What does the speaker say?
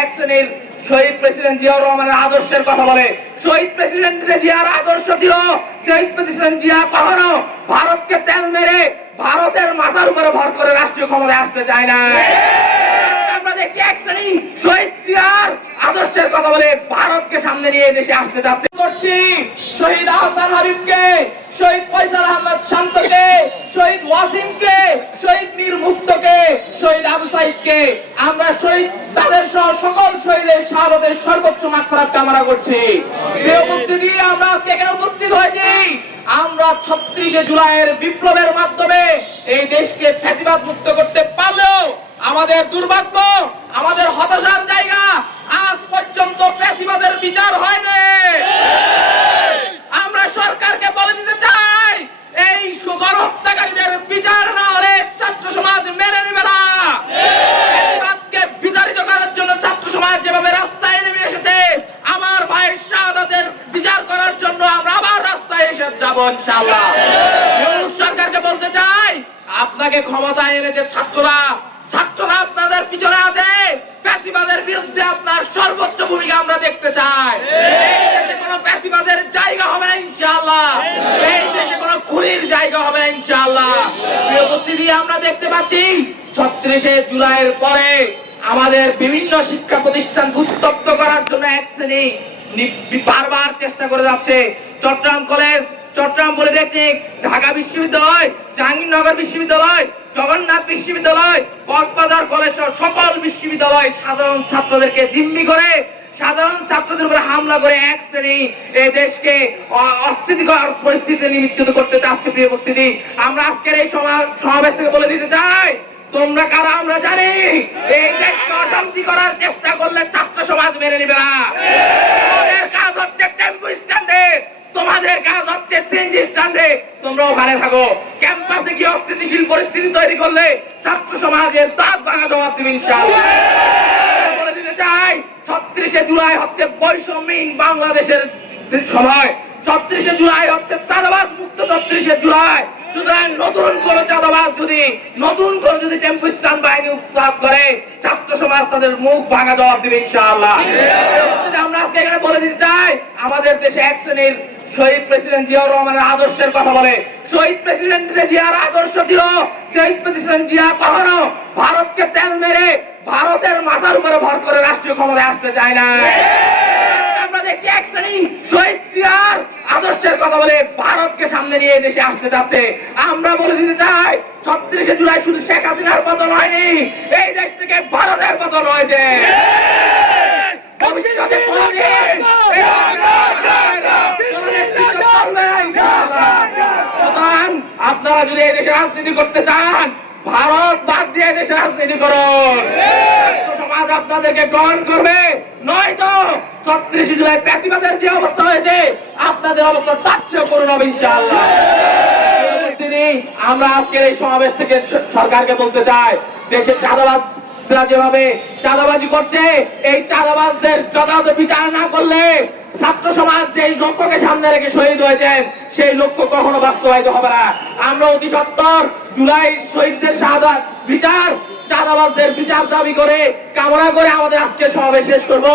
এক শ্রেণীর শহীদ প্রেসিডেন্ট জিয়াউর রহমানের আদর্শের কথা বলে। শহীদ প্রেসিডেন্ট জিয়ার আদর্শ ছিল, শহীদ প্রেসিডেন্ট জিয়া কখনো ভারতকে তেল মেরে ভারতের মাথার উপরে ভর করে রাষ্ট্রীয় ক্ষমতায় আসতে চায় না। আমরা দেখি এক শ্রেণী শহীদ জিয়ার আদর্শের কথা বলে ভারতকে সামনে নিয়ে দেশে আসতে চাচ্ছে। করছি শহীদ আহসান হাবিবকে, শহীদ ফয়সাল আহমদ শান্তকে, শহীদ ওয়াসিমকে, শহীদ মীর মুফতকে, শহীদ আবু সাইদকে আমরা শহীদ তাদের সহ সকল শহীদের শাহাদাতের সর্বোচ্চ মাগফিরাত কামনা করছি। প্রিয় উপস্থিতি, আমরা আজকে এখানে উপস্থিত হয়েছি, আমরা ৩৬শে জুলাইয়ের বিপ্লবের মাধ্যমে এই দেশকে ফ্যাসিবাদ মুক্ত করতে পারলেও আমাদের দুর্ভাগ্য, আমাদের হতাশার জায়গা, আজ পর্যন্ত ফ্যাসিবাদের বিচার হয়নি। আমরা সরকারকে বলে দিতে চাই, এই গণহত্যাকারীদের বিচার না হলে ছাত্র সমাজ মেনে নেবে না। ফ্যাসিবাদকে বিতাড়িত করার জন্য ছাত্র সমাজ যেভাবে রাস্তায় নেমে এসেছে, আমার ভাইয়ের শাহাদাতের বিচার করার জন্য আমরা আবার রাস্তায় এসে যাব ইনশাআল্লাহ। সরকারকে বলতে চাই, আপনাকে ক্ষমতায় এনেছে ছাত্ররা, ছাত্ররা আপনাদের পিছনে আছে, ফ্যাসিবাদের বিরুদ্ধে আপনার সর্বোচ্চ ভূমিকা আমরা দেখতে চাই। এই দেশে কোনো ফ্যাসিবাদের জায়গা হবে না ইনশাআল্লাহ, এই দেশে কোনো খুনির জায়গা হবে না ইনশাআল্লাহ। প্রিয় উপস্থিতি, আমরা দেখতে পাচ্ছি ৩৬শে জুলাইয়ের পরে আমাদের বিভিন্ন শিক্ষা প্রতিষ্ঠান উত্তপ্ত করার জন্য এক শ্রেণী বারবার চেষ্টা করে যাচ্ছে। চট্টগ্রাম কলেজ, চট্টগ্রাম পলিটেকনিক, ঢাকা বিশ্ববিদ্যালয়, জাহাঙ্গীরনগর বিশ্ববিদ্যালয়, জগন্নাথ বিশ্ববিদ্যালয়, কক্সবাজার কলেজ সহ সকল বিশ্ববিদ্যালয় সাধারণ ছাত্রদেরকে জিম্মি করে, সাধারণ ছাত্রদের উপরে হামলা করে এক শ্রেণী এই দেশকে অস্থিতিকর পরিস্থিতিতে নিমজ্জিত করতে চাচ্ছে। প্রিয় উপস্থিতি, আমরা আজকের এই সমাবেশ থেকে বলে দিতে চাই, তোমরা কারা আমরা জানি। এই দেশকে অশান্তি করার চেষ্টা করলে ছাত্র সমাজ মেনে নিবে না। তোমাদের কাজ হচ্ছে টেম্পো স্ট্যান্ডে, তোমাদের কাজ হচ্ছে সিএনজি স্ট্যান্ডে, তোমরা ওখানে থাকো। ক্যাম্পাসে গিয়ে অস্থিতিশীল পরিস্থিতি তৈরি করলে ছাত্র সমাজের দাঁত ভাঙা জবাব দিবে ইনশাআল্লাহ। বলে দিতে চাই, ৩৬শে জুলাই হচ্ছে বৈষম্যহীন বাংলাদেশের সময়, ৩৬শে জুলাই হচ্ছে চাঁদাবাজ মুক্ত ৩৬শে জুলাই। সুতরাং নতুন করে চাঁদাবাজ নতুন করে যদি টেম্পো স্ট্যান্ড বাহিনী উৎখাত করে, ছাত্র সমাজ তাদের মুখ ভাঙা জবাব দিবে ইনশাআল্লাহ। আমরা আজকে এখানে বলে দিতে চাই, আমাদের দেশে এক শ্রেণীর শহীদ প্রেসিডেন্ট জিয়াউর রহমানের আদর্শের কথা বলে। শহীদ প্রেসিডেন্ট জিয়ার আদর্শ ছিল, শহীদ প্রেসিডেন্ট জিয়া কখনো ভারতকে তেল মেরে ভারতের মাথার উপরে ভর করে রাষ্ট্রীয় ক্ষমতায় আসতে চায় না। আমরা দেখি এক শ্রেণী শহীদ জিয়ার আদর্শের কথা বলে ভারতকে সামনে নিয়ে দেশে আসতে চাচ্ছে। আমরা বলে দিতে চাই, ৩৬শে জুলাই শুধু শেখ হাসিনার পতন হয়নি, এই দেশ থেকে ভারতের পতন হয়েছে। ভবিষ্যতে আপনারা যদি এই দেশে রাজনীতি করতে চান, ভারত বাদ দিয়ে দেশে রাজনীতি করুন। সমাজ আপনাদেরকে গ্রহণ করবে, নয়তো ৩৬শে জুলাই ফ্যাসিবাদের যে অবস্থা হয়েছে, আপনাদের অবস্থা তার চেয়ে করুন হবে ইনশাআল্লাহ। আমরা আজকের এই সমাবেশ থেকে সরকারকে বলতে চাই, দেশে চাঁদাবাজরা যেভাবে চাঁদাবাজি করছে, এই চাঁদাবাজদের যথাযথ বিচার না করলে ছাত্র সমাজ যে লক্ষ্যকে সামনে রেখে শহীদ হয়েছেন, সেই লক্ষ্য কখনো বাস্তবায়িত হবে না। আমরা অতি সত্বর জুলাই শহীদদের শাহাদাত বিচার, চাঁদাবাজদের বিচার দাবি করে কামনা করে আমাদের আজকে সমাবেশ শেষ করবো।